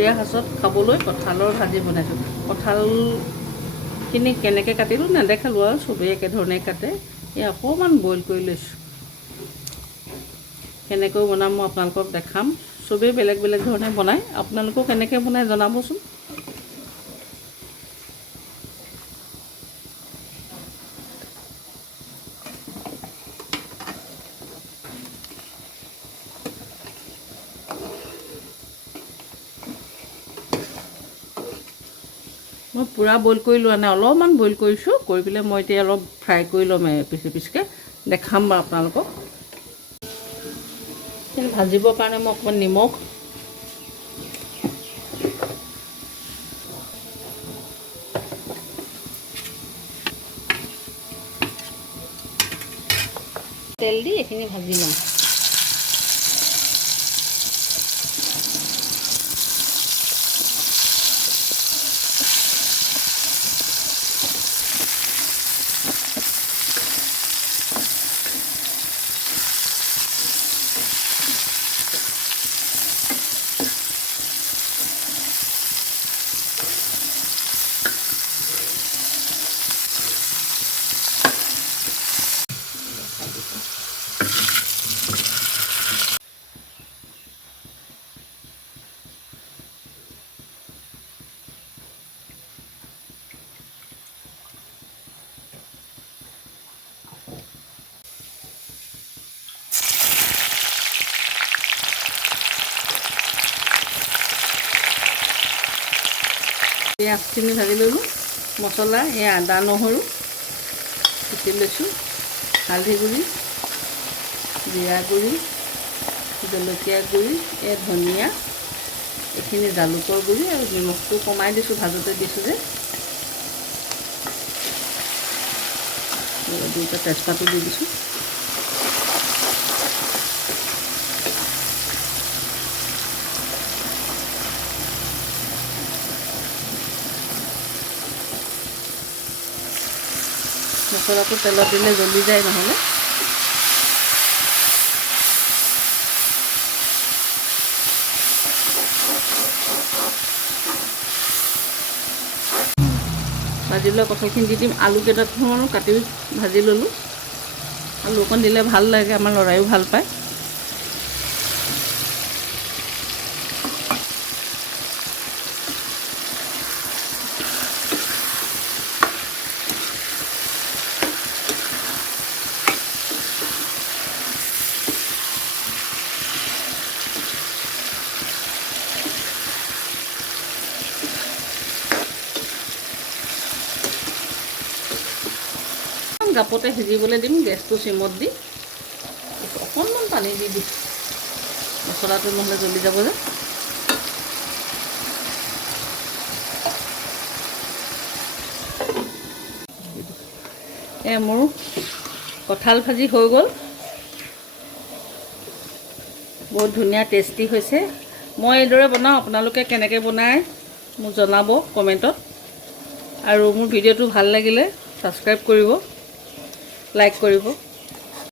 এয়া সাজত খাবলৈ কঁঠালৰ ভাজি বনাইছোঁ। কঁঠালখিনি কেনেকৈ কাটিলোঁ নেদেখালোঁ আৰু চবেই একেধৰণে কাটে। এই অকণমান বইল কৰি লৈছোঁ। কেনেকৈ বনাম মই আপোনালোকক দেখাম। চবেই বেলেগ বেলেগ ধৰণে বনায়, আপোনালোকেও কেনেকৈ বনায় জনাবচোন। মই পূৰা বইল কৰি লোৱা নাই, অলপমান বইল কৰিছোঁ। কৰি পেলাই মই এতিয়া অলপ ফ্ৰাই কৰি ল'ম পিচকৈ দেখাম বাৰু আপোনালোকক। ভাজিবৰ কাৰণে মই অকণমান নিমখ, তেল দি এইখিনি ভাজি ল'ম। পিঁয়াজখিনি ভাজি ল'লোঁ। মছলা এই আদা নহৰু পিচি লৈছোঁ। হালধি গুড়ি, জিৰা গুড়ি, জলকীয়া গুড়ি, ধনিয়া, এইখিনি জালুকৰ গুড়ি আৰু নিমখটো কমাই দিছোঁ, ভাজোঁতে দিছোঁ যে। দুটা তেজপাতো দি দিছোঁ। মছলাটো তেলত দিলে জ্বলি যায় নহ'লে। ভাজি লোৱা কঁঠালখিনি দি দিম। আলু কেইটামানো কাটি ভাজি ল'লোঁ। আলু অকণ দিলে ভাল লাগে, আমাৰ ল'ৰায়ো ভাল পায়। গাপতে সিজিবলৈ দিম, গেছটো চিমত দি। অকণমান পানী দি দিম, মছলাটো নহ'লে জ্বলি যাব যে। মোৰ কঁঠাল ভাজি হৈ গ'ল। বহুত ধুনীয়া টেষ্টি হৈছে। মই এইদৰে বনাওঁ, আপোনালোকে কেনেকৈ বনায় মোক জনাব কমেণ্টত। আৰু মোৰ ভিডিঅ'টো ভাল লাগিলে ছাবস্ক্ৰাইব কৰিব, লাইক কৰিব।